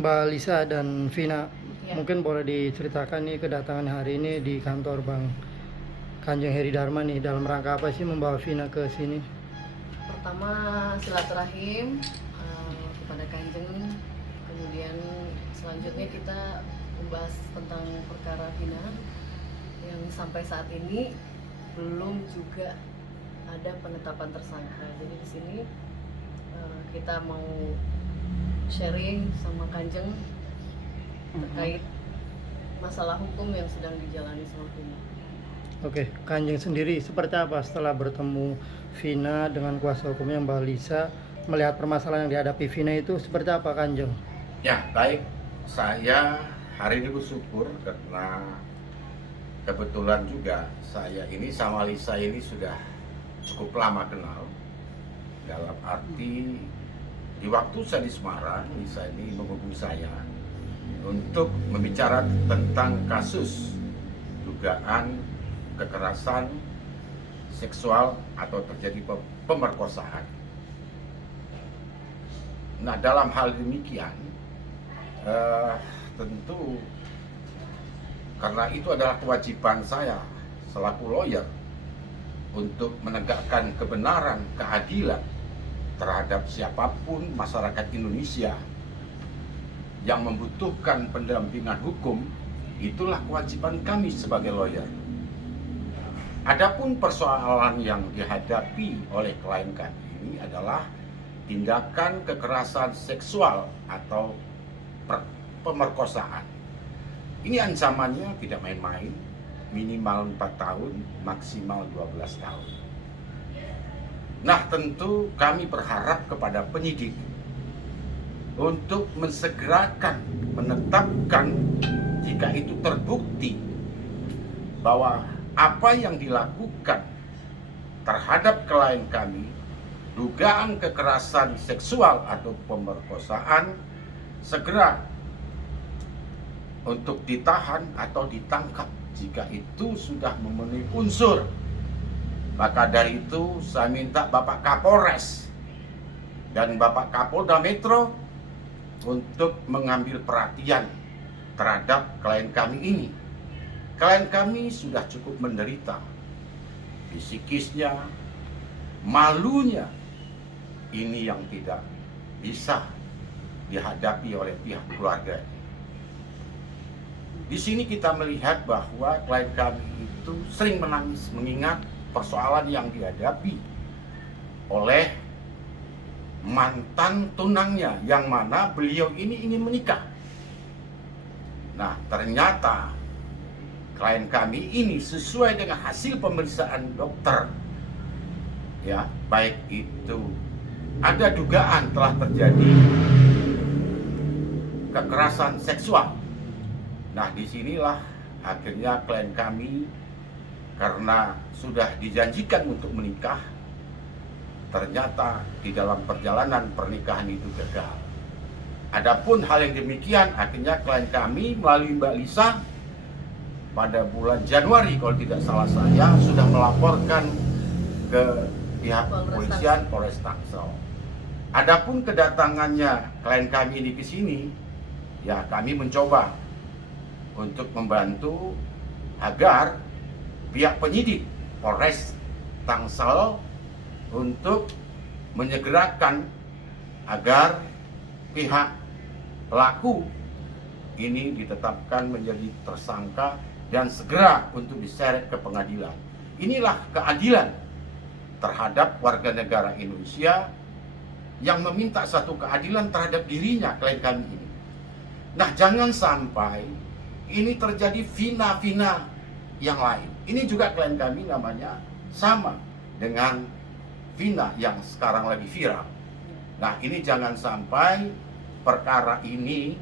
Mbak Lisa dan Vina, Ya, mungkin boleh diceritakan nih kedatangan hari ini di kantor Bang Kanjeng Heri Dharma nih, dalam rangka apa sih membawa Vina ke sini? pertama silaturahim kepada Kanjeng, kemudian selanjutnya kita membahas tentang perkara Vina yang sampai saat ini belum juga ada penetapan tersangka. Jadi di sini kita mau sharing sama Kanjeng terkait masalah hukum yang sedang dijalani sama Vina. Oke, Kanjeng sendiri seperti apa setelah bertemu Vina dengan kuasa hukumnya Mbak Lisa, melihat permasalahan yang dihadapi Vina itu seperti apa Kanjeng? Ya, baik. Saya hari ini bersyukur karena kebetulan juga saya ini sama Lisa ini sudah cukup lama kenal. Dalam arti di waktu saya di Semarang, Lisa ini menghubungi saya untuk membicarakan tentang kasus dugaan kekerasan seksual atau terjadi pemerkosaan. Nah, dalam hal demikian, tentu karena itu adalah kewajiban saya selaku lawyer untuk menegakkan kebenaran, keadilan terhadap siapapun masyarakat Indonesia yang membutuhkan pendampingan hukum. Itulah kewajiban kami sebagai lawyer. Adapun persoalan yang dihadapi oleh klien kami ini adalah tindakan kekerasan seksual atau pemerkosaan. Ini ancamannya tidak main-main, minimal 4 tahun, maksimal 12 tahun. Nah, tentu kami berharap kepada penyidik untuk mensegerakan, menetapkan jika itu terbukti bahwa apa yang dilakukan terhadap klien kami, dugaan kekerasan seksual atau pemerkosaan, segera untuk ditahan atau ditangkap jika itu sudah memenuhi unsur. Maka dari itu saya minta Bapak Kapolres dan Bapak Kapolda Metro untuk mengambil perhatian terhadap klien kami ini. Klien kami sudah cukup menderita, psikisnya, malunya, ini yang tidak bisa dihadapi oleh pihak keluarga. Di sini kita melihat bahwa klien kami itu sering menangis mengingat persoalan yang dihadapi oleh mantan tunangnya, yang mana beliau ini ingin menikah. Nah, ternyata klien kami ini sesuai dengan hasil pemeriksaan dokter, ya, baik itu ada dugaan telah terjadi kekerasan seksual. Nah, disinilah akhirnya klien kami, karena sudah dijanjikan untuk menikah, ternyata di dalam perjalanan pernikahan itu gagal. Adapun hal yang demikian, akhirnya klien kami melalui Mbak Lisa pada bulan Januari kalau tidak salah saya sudah melaporkan ke pihak kepolisian Polres Tangsel. Adapun kedatangannya klien kami ini ke sini, ya kami mencoba untuk membantu agar pihak penyidik Polres Tangsel untuk menyegerakan agar pihak pelaku ini ditetapkan menjadi tersangka dan segera untuk diseret ke pengadilan. Inilah keadilan terhadap warga negara Indonesia yang meminta satu keadilan terhadap dirinya, klien kami ini. Nah, jangan sampai ini terjadi Vina-Vina yang lain. Ini juga klien kami namanya sama dengan Vina yang sekarang lagi viral. Nah, ini jangan sampai perkara ini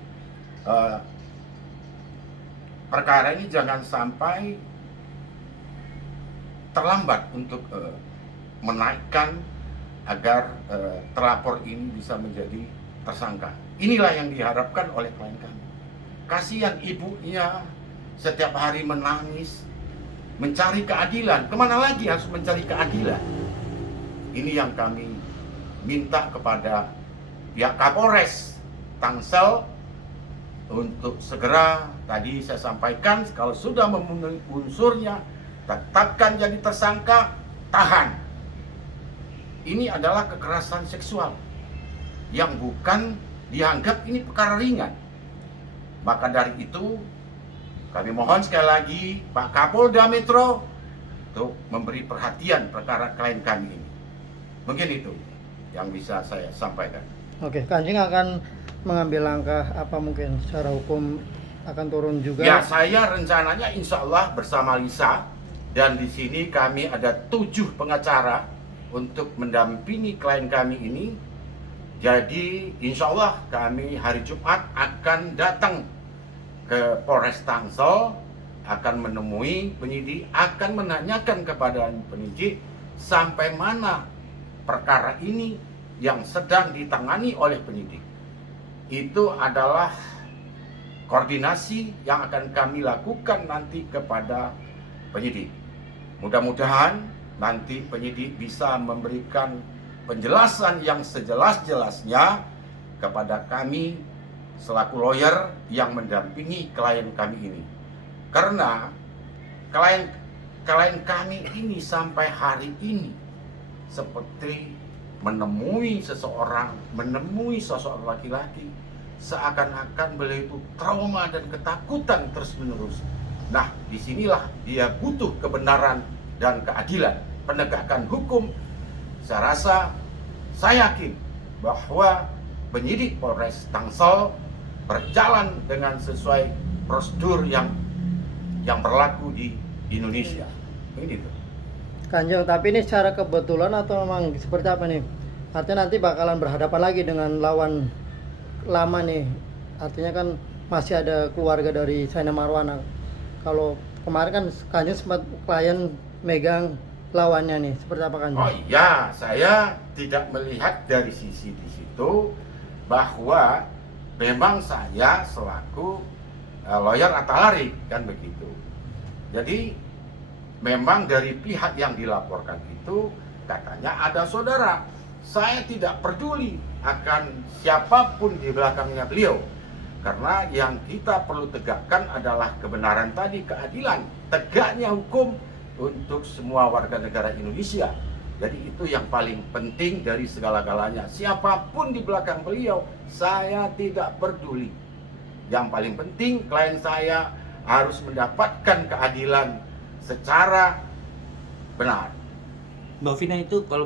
jangan sampai terlambat untuk menaikkan agar terlapor ini bisa menjadi tersangka. Inilah yang diharapkan oleh klien kami. Kasihan ibunya setiap hari menangis, mencari keadilan. Kemana lagi harus mencari keadilan? Ini yang kami minta kepada pihak Kapolres Tangsel untuk segera, tadi saya sampaikan, kalau sudah memenuhi unsurnya, tetapkan jadi tersangka, tahan. Ini adalah kekerasan seksual yang bukan dianggap ini perkara ringan. Maka dari itu, kami mohon sekali lagi Pak Kapolda Metro untuk memberi perhatian perkara klien kami ini. Mungkin itu yang bisa saya sampaikan. Oke, Kanjeng akan mengambil langkah apa mungkin secara hukum akan turun juga? Ya, saya rencananya insya Allah bersama Lisa, dan di sini kami ada 7 pengacara untuk mendampingi klien kami ini. Jadi insya Allah kami hari Jumat akan datang ke Polres Tangsel, akan menemui penyidik, akan menanyakan kepada penyidik sampai mana perkara ini yang sedang ditangani oleh penyidik. Itu adalah koordinasi yang akan kami lakukan nanti kepada penyidik. Mudah-mudahan nanti penyidik bisa memberikan penjelasan yang sejelas-jelasnya kepada kami selaku lawyer yang mendampingi klien kami ini. Karena klien kami ini sampai hari ini seperti menemui sosok laki-laki, seakan-akan beliau itu trauma dan ketakutan terus-menerus. Nah, disinilah dia butuh kebenaran dan keadilan, penegakan hukum. Saya yakin bahwa penyidik Polres Tangsel berjalan dengan sesuai prosedur yang berlaku di Indonesia. Begitu. Kanjeng, tapi ini secara kebetulan atau memang seperti apa nih? Artinya nanti bakalan berhadapan lagi dengan lawan lama nih. Artinya kan masih ada keluarga dari Shaina Marwana. Kalau kemarin kan Kanjeng sempat klien megang lawannya nih. Seperti apa Kanjeng? Oh iya, saya tidak melihat dari sisi di situ bahwa memang saya selaku lawyer Atalari kan begitu. Jadi memang dari pihak yang dilaporkan itu katanya ada saudara. Saya tidak peduli akan siapapun di belakangnya beliau, karena yang kita perlu tegakkan adalah kebenaran tadi, keadilan, tegaknya hukum untuk semua warga negara Indonesia. Jadi itu yang paling penting dari segala-galanya. Siapapun di belakang beliau, saya tidak peduli. Yang paling penting klien saya harus mendapatkan keadilan secara benar. Mbak Vina itu kalau